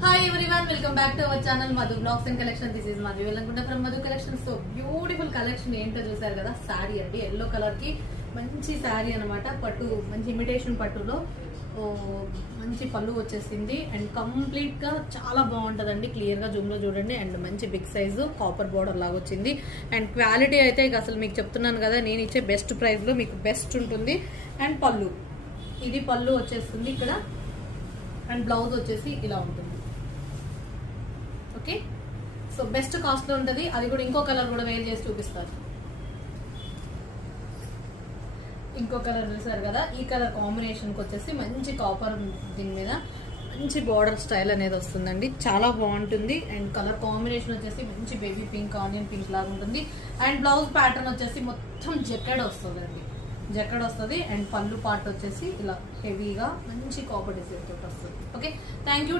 Hi everyone, welcome back to our channel Madhu Vlogs and Collection. This is Madhu Velangunda from Madhu Collection. So beautiful collection ఏంటో చూసారు కదా, sorry అండి. Yellow colour కి మంచి sorry అన్నమాట. పట్టు మంచి ఇమిటేషన్ పట్టులో మంచి పళ్ళు వచ్చేసింది అండ్ కంప్లీట్ గా చాలా బాగుంటదండి. క్లియర్ గా జూమ్ లో చూడండి. అండ్ మంచి బిగ్ సైజు కాపర్ బోర్డర్ లాగా వచ్చింది. అండ్ క్వాలిటీ అయితే ఇక అసలు మీకు చెప్తున్నాను కదా, నేను ఇచ్చే బెస్ట్ ప్రైస్ లో మీకు బెస్ట్ ఉంటుంది. అండ్ పళ్ళు, ఇది పళ్ళు వచ్చేస్తుంది ఇక్కడ. అండ్ బ్లౌజ్ వచ్చేసి ఇలా ఉంటుంది. ఓకే, సో బెస్ట్ కాస్ట్ లో ఉంటుంది. అది కూడా ఇంకో కలర్ కూడా వేర్ చేసి చూపిస్తారు. ఇంకో కలర్ చూసారు కదా, ఈ కలర్ కాంబినేషన్ కి వచ్చేసి మంచి కాపర్ దీని మీద మంచి బార్డర్ స్టైల్ అనేది వస్తుందండి. చాలా బాగుంటుంది. అండ్ కలర్ కాంబినేషన్ వచ్చేసి మంచి బేబీ పింక్, ఆనియన్ పింక్ లాగా ఉంటుంది. అండ్ బ్లౌజ్ ప్యాటర్న్ వచ్చేసి మొత్తం జెకెడ్ వస్తుందండి, జెకెడ్ వస్తుంది. అండ్ పళ్ళు పార్ట్ వచ్చేసి ఇలా హెవీగా మంచి కాపర్ డిజైన్ తోటి వస్తుంది. Okay, thank you.